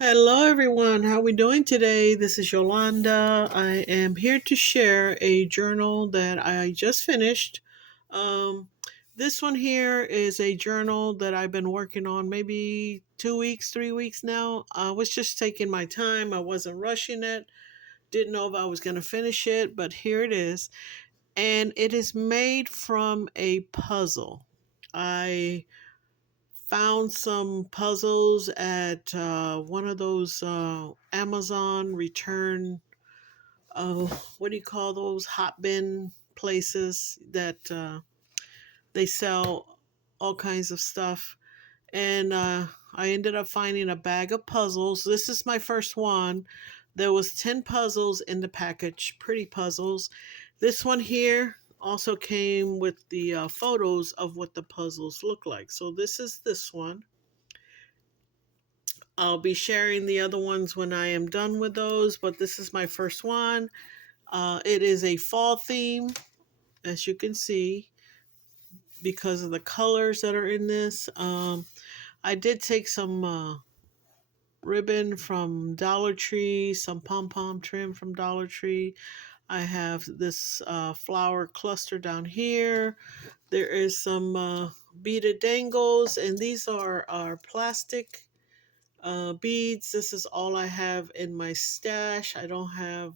Hello everyone, how we doing today? This is Yolanda. I am here to share a journal that I just finished. Um, this one here is a journal that I've been working on maybe 2 weeks, 3 weeks now. I was just taking my time. I wasn't rushing it. Didn't know if I was going to finish it, but here it is. And it is made from a puzzle. I found some puzzles at one of those Amazon return, what do you call those hot bin places that they sell all kinds of stuff. And I ended up finding a bag of puzzles. This is my first one. There was 10 puzzles in the package, pretty puzzles. This one here also came with the photos of what the puzzles look like. So this one. I'll be sharing the other ones when I am done with those, but this is my first one. It is a fall theme, as you can see, because of the colors that are in this. I did take some ribbon from Dollar Tree, some pom pom trim from Dollar Tree. I have this flower cluster down here. There is some beaded dangles, and these are plastic beads. This is all I have in my stash. I don't have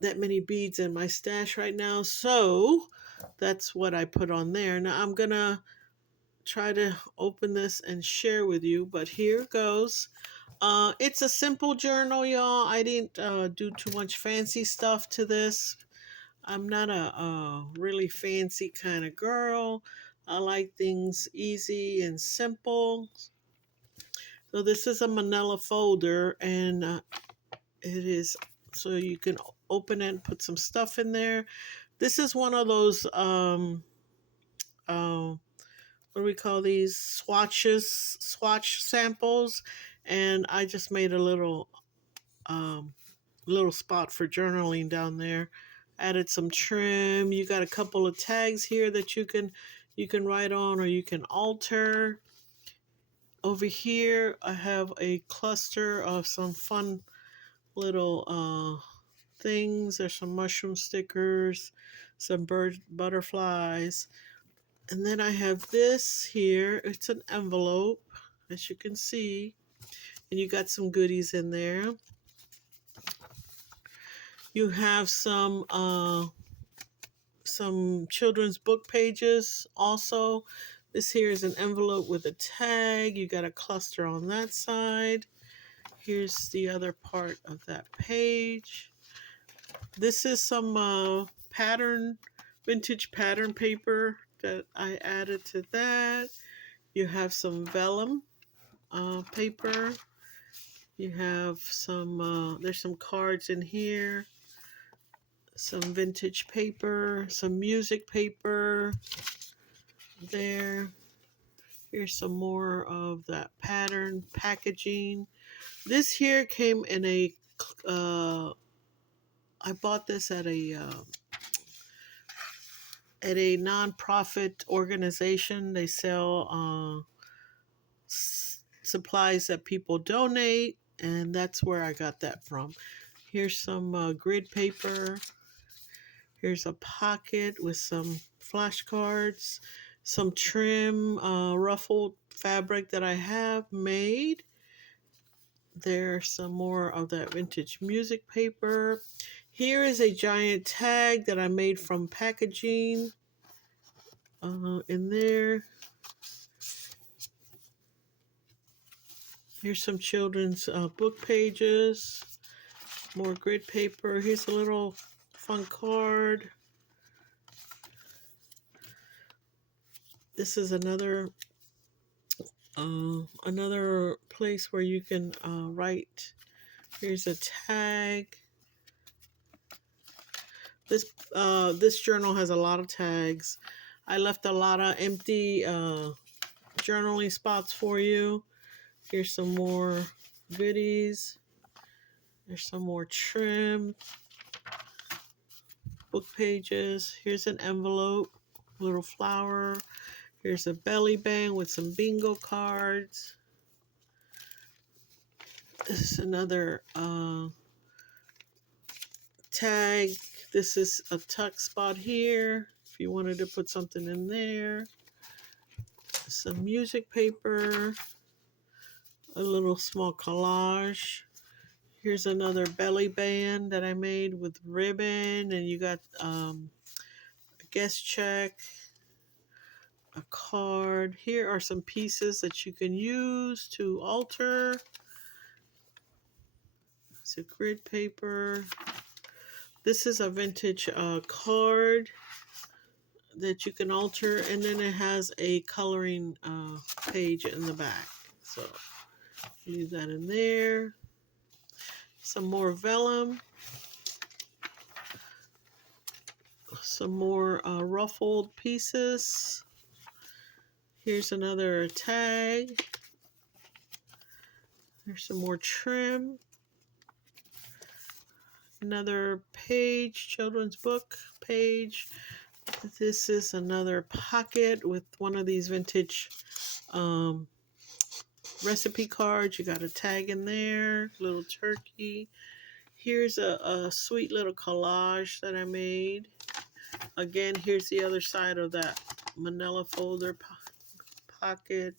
that many beads in my stash right now, so that's what I put on there. Now I'm gonna try to open this and share with you, but here goes. It's a simple journal, y'all. I didn't do too much fancy stuff to this. I'm not a really fancy kind of girl. I like things easy and simple. So this is a manila folder, and it is so you can open it and put some stuff in there. This is one of those what do we call these, swatch samples, and I just made a um, little spot for journaling down there. Added some trim. You got a couple of tags here that you can write on or you can alter. Over here, I have a cluster of some fun little things. There's some mushroom stickers, some bird butterflies. And then I have this here. It's an envelope, as you can see. And you got some goodies in there. You have some children's book pages also. This here is an envelope with a tag. You got a cluster on that side. Here's the other part of that page. This is some vintage pattern paper that I added to that. You have some vellum paper. You have there's some cards in here, some vintage paper, some music paper there. Here's some more of that pattern packaging. This here came in uh, I bought this at a nonprofit organization. They sell supplies that people donate, and that's where I got that from. Here's some grid paper. Here's a pocket with some flashcards, some trim ruffled fabric that I have made. There's some more of that vintage music paper. Here is a giant tag that I made from packaging in there. Here's some children's book pages, more grid paper. Here's a little fun card. This is another place where you can write. Here's a tag. This journal has a lot of tags. I left a lot of empty journaling spots for you. Here's some more goodies. There's some more trim, book pages. Here's an envelope, little flower. Here's a belly band with some bingo cards. This is another tag. This is a tuck spot here if you wanted to put something in there. Some music paper, a little small collage. Here's another belly band that I made with ribbon, and you got a guest check, a card. Here are some pieces that you can use to alter. It's a grid paper. This is a vintage card that you can alter, and then it has a coloring page in the back. So leave that in there. Some more vellum. Some more ruffled pieces. Here's another tag. There's some more trim. Another page, children's book page. This is another pocket with one of these vintage recipe cards. You got a tag in there, little turkey. Here's a sweet little collage that I made. Again, here's the other side of that manila folder pocket.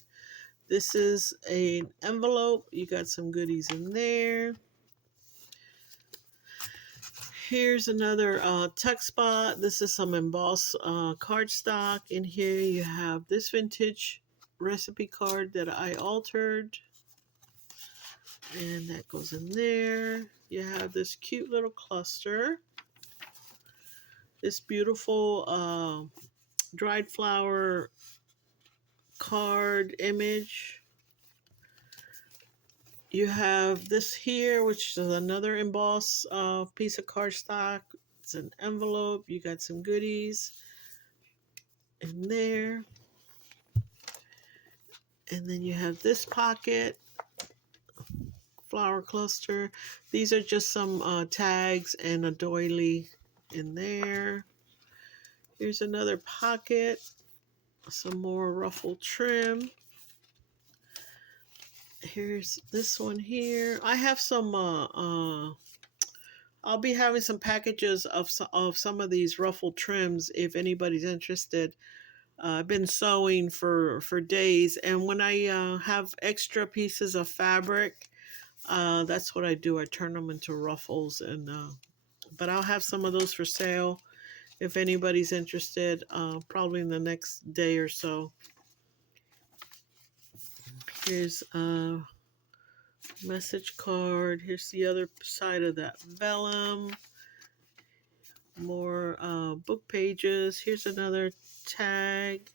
This is an envelope. You got some goodies in there. Here's another tuck spot. This is some embossed cardstock. In here you have this vintage recipe card that I altered. And that goes in there. You have this cute little cluster. This beautiful dried flower card image. You have this here, which is another embossed piece of cardstock. It's an envelope. You got some goodies in there. And then you have this pocket, flower cluster. These are just some tags and a doily in there. Here's another pocket, some more ruffled trim. Here's this one here. I have some I'll be having some packages of some of these ruffled trims if anybody's interested. I've been sewing for days, and when I have extra pieces of fabric, that's what I do. I turn them into ruffles, and but I'll have some of those for sale if anybody's interested, probably in the next day or so. Here's a message card. Here's the other side of that vellum. More book pages. Here's another tag.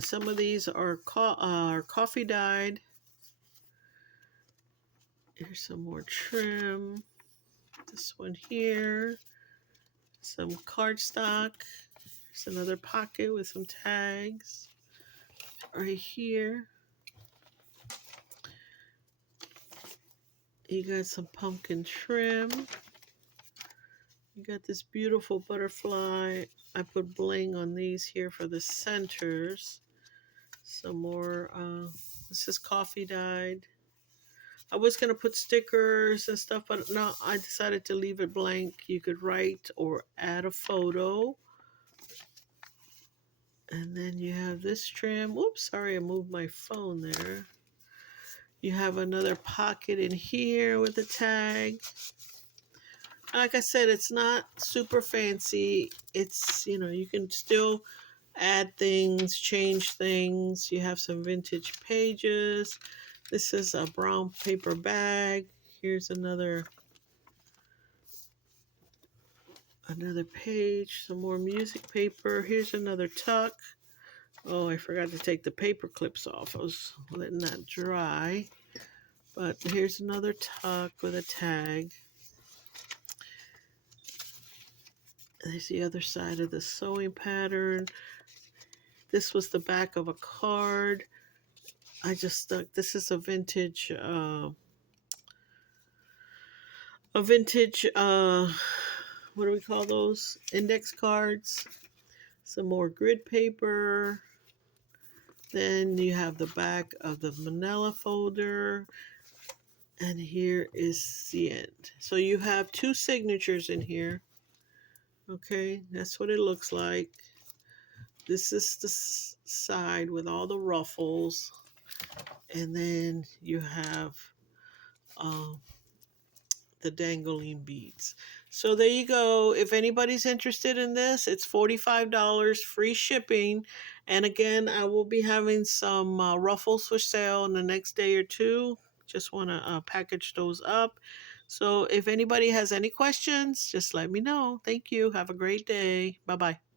Some of these are coffee dyed. Here's some more trim. This one here. Some cardstock. There's another pocket with some tags. Right here. You got some pumpkin trim. You got this beautiful butterfly. I put bling on these here for the centers. Some more, this is coffee dyed. I was going to put stickers and stuff, but no, I decided to leave it blank. You could write or add a photo. And then you have this trim. Whoops, sorry, I moved my phone there. You have another pocket in here with a tag. Like I said, it's not super fancy. It's, you can still add things, change things. You have some vintage pages. This is a brown paper bag. Here's another page, some more music paper. Here's another tuck. Oh, I forgot to take the paper clips off. I was letting that dry. But here's another tuck with a tag. There's the other side of the sewing pattern. This was the back of a card. I just stuck, this is a vintage, what do we call those? Index cards. Some more grid paper. Then you have the back of the manila folder, and here is the end. So you have two signatures in here. Okay, that's what it looks like. This is the side with all the ruffles, and then you have um, the dangling beads. So there you go. If anybody's interested in this, it's $45, free shipping. And again, I will be having some ruffles for sale in the next day or two. Just want to package those up. So if anybody has any questions, just let me know. Thank you. Have a great day. Bye bye.